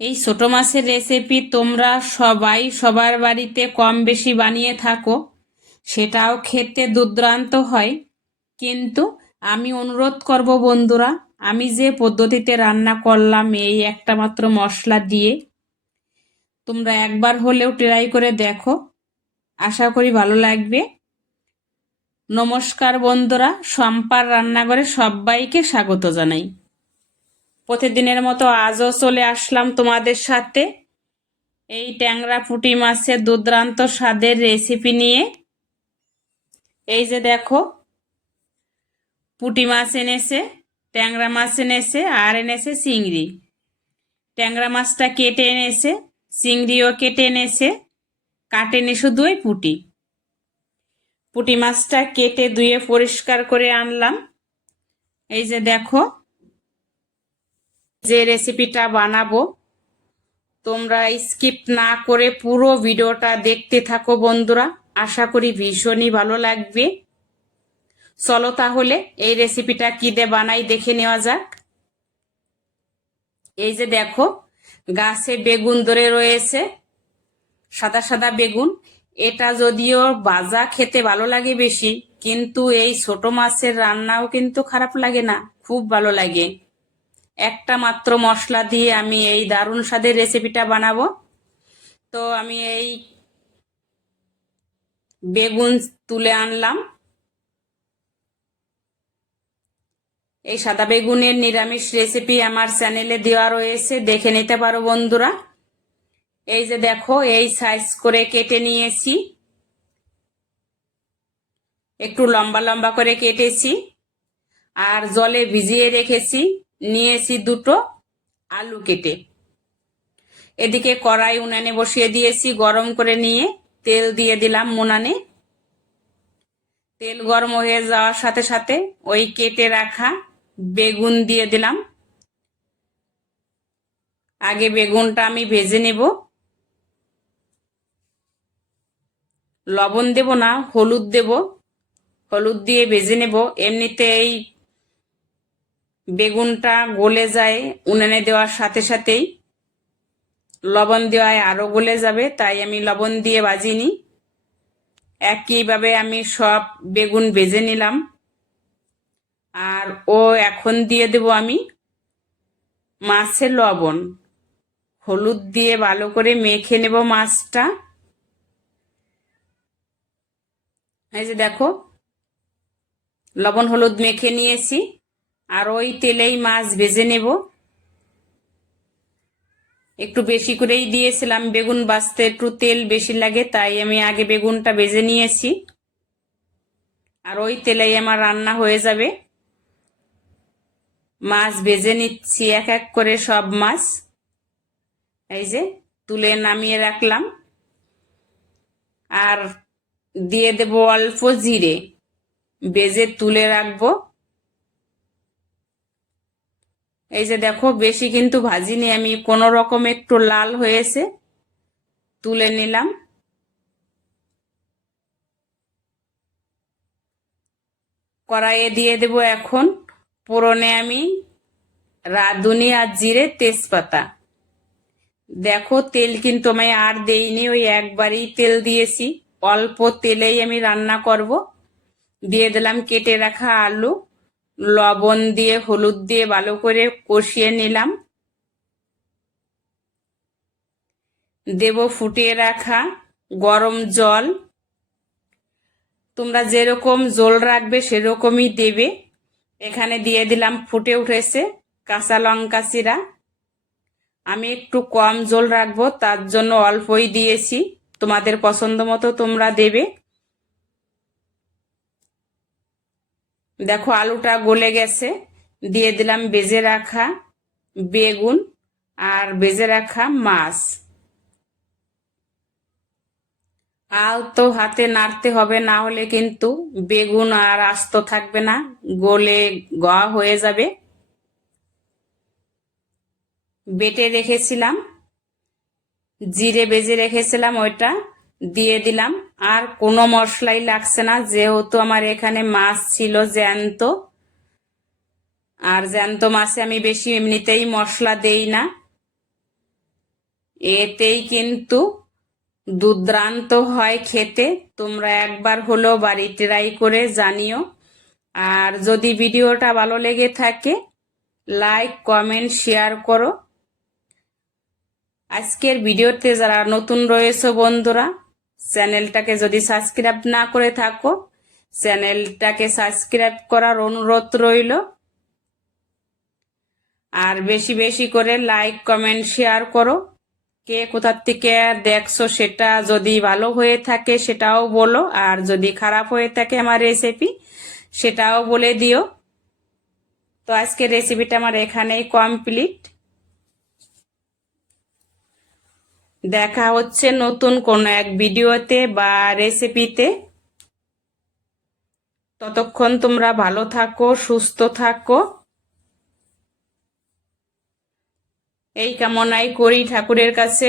এই ছোট মাছের রেসিপি তোমরা সবাই সবার বাড়িতে কম বেশি বানিয়ে থাকো, সেটাও খেতে দুর্দান্ত হয়। কিন্তু আমি অনুরোধ করব বন্ধুরা, আমি যে পদ্ধতিতে রান্না করলাম এই একটা মাত্র মশলা দিয়ে, তোমরা একবার হলেও ট্রাই করে দেখো, আশা করি ভালো লাগবে। নমস্কার বন্ধুরা, শম্পার রান্নাঘরে সবাইকে স্বাগত জানাই। প্রতিদিনের মতো আজও চলে আসলাম তোমাদের সাথে এই ট্যাংরা পুঁটি মাছের দুর্দান্ত স্বাদের রেসিপি নিয়ে। এই যে দেখো, পুঁটি মাছ এনেছে, ট্যাংরা মাছ এনেছে, আর এনেছে চিংড়ি। ট্যাংরা মাছটা কেটে এনেছে, চিংড়িও কেটে এনেছে, কাটেনি শুধু ওই পুঁটি। পুঁটি মাছটা কেটে ধুয়ে পরিষ্কার করে আনলাম। এই যে দেখো, যে রেসিপিটা বানাবো তোমরা স্কিপ না করে পুরো ভিডিওটা দেখতে থাকো বন্ধুরা, আশা করি ভীষণই ভালো লাগবে। চলো তাহলে এই রেসিপিটা কি দিয়ে বানাই দেখে নেওয়া যাক। এই যে দেখো, গাছে বেগুন ধরে রয়েছে, সাদা সাদা বেগুন। এটা যদিও ভাজা খেতে ভালো লাগে বেশি, কিন্তু এই ছোট মাছের রান্নাও কিন্তু খারাপ লাগে না, খুব ভালো লাগে। একটা মাত্র মশলা দিয়ে আমি এই দারুণ স্বাদের রেসিপিটা বানাবো। তো আমি এই বেগুন তুলে আনলাম। এই সাদা বেগুনের নিরামিষ রেসিপি আমার চ্যানেলে দেওয়া রয়েছে, দেখে নিতে পারো বন্ধুরা। এই যে দেখো, এই সাইজ করে কেটে নিয়েছি, একটু লম্বা লম্বা করে কেটেছি, আর জলে ভিজিয়ে রেখেছি। নিয়েছি দুটো আলু কেটে। এদিকে কড়াই উনানে বসিয়ে দিয়েছি, গরম করে নিয়ে তেল দিয়ে দিলাম উনানে। তেল গরম হয়ে যাওয়ার সাথে সাথে ওই কেটে রাখা বেগুন দিয়ে দিলাম। আগে বেগুনটা আমি ভেজে নেব, লবণ দেব না, হলুদ দেব। হলুদ দিয়ে ভেজে নেব। এমনিতে এই বেগুনটা গলে যায় উনানে দেওয়ার সাথে সাথেই, লবণ দেওয়ায় আরো গলে যাবে, তাই আমি লবণ দিয়ে ভাজিনি। একইভাবে আমি সব বেগুন ভেজে নিলাম। আর এখন দিয়ে দেব আমি মাছের লবণ, হলুদ দিয়ে ভালো করে মেখে নেব মাছটা। এই যে দেখো, লবণ হলুদ মেখে নিয়েছি, আর ওই তেলেই মাছ ভেজে নেব। একটু বেশি করেই দিয়েছিলাম, বেগুন ভাজতে একটু তেল বেশি লাগে, তাই আমি আগে বেগুনটা ভেজে নিয়েছি, আর ওই তেলেই আমার রান্না হয়ে যাবে। মাছ ভেজে নিচ্ছি এক এক করে সব মাছ। এই যে তুলে নামিয়ে রাখলাম, আর দিয়ে দেব অল্প জিরে, ভেজে তুলে রাখবো। এই যে দেখো, বেশি কিন্তু ভাজিনি আমি, কোনো রকম একটু লাল হয়েছে, তুলে নিলাম। কড়াইয়ে দিয়ে দেব এখন ফোড়নে আমি রাঁধুনি আর জিরে তেজপাতা। দেখো, তেল কিন্তু আমি আর দেইনি, ওই একবারই তেল দিয়েছি, অল্প তেলেই আমি রান্না করব। দিয়ে দিলাম কেটে রাখা আলু, লবণ দিয়ে হলুদ দিয়ে ভালো করে কষিয়ে নিলাম। দেব ফুটিয়ে রাখা গরম জল। তোমরা যেরকম জল রাখবে সেরকমই দেবে। এখানে দিয়ে দিলাম, ফুটে উঠেছে, কাঁচা লঙ্কা চিরা। আমি একটু কম জল রাখবো, তার জন্য অল্পই দিয়েছি, তোমাদের পছন্দ মতো তোমরা দেবে। দেখো আলুটা গলে গেছে, দিয়ে দিলাম ভেজে রাখা বেগুন আর ভেজে রাখা মাছ। আলতো হাতে নাড়তে হবে, না হলে কিন্তু বেগুন আর আস্ত থাকবে না, গলে গা হয়ে যাবে। বেটে রেখেছিলাম, জিরে ভেজে রেখেছিলাম, ওইটা দিয়ে দিলাম। আর কোনো মশলাই লাগছে না, যেহেতু আমার এখানে মাছ ছিল জ্যান্ত, আর জ্যান্ত মাছে আমি বেশি এমনিতেই মশলা দেই না। এতেই কিন্তু দুর্দান্ত হয় খেতে। তোমরা একবার হলো বাড়ি ট্রাই করে জানিও। আর যদি ভিডিওটা ভালো লেগে থাকে লাইক কমেন্ট শেয়ার করো। আজকের ভিডিওতে যারা নতুন রয়েছে বন্ধুরা, চ্যানেলটাকে যদি সাবস্ক্রাইব না করে থাকো চ্যানেলটাকে সাবস্ক্রাইব করার অনুরোধ রইল। আর বেশি বেশি করে লাইক কমেন্ট শেয়ার করো। কে কোথার থেকে দেখছো সেটা যদি ভালো হয়ে থাকে সেটাও বলো, আর যদি খারাপ হয়ে থাকে আমার রেসিপি সেটাও বলে দিও। তো আজকের রেসিপিটা আমার এখানেই কমপ্লিট। দেখা হচ্ছে নতুন কোনো এক ভিডিওতে বা রেসিপিতে। ততক্ষণ তোমরা ভালো থাকো, সুস্থ থাকো, এই কামনাই করি ঠাকুরের কাছে।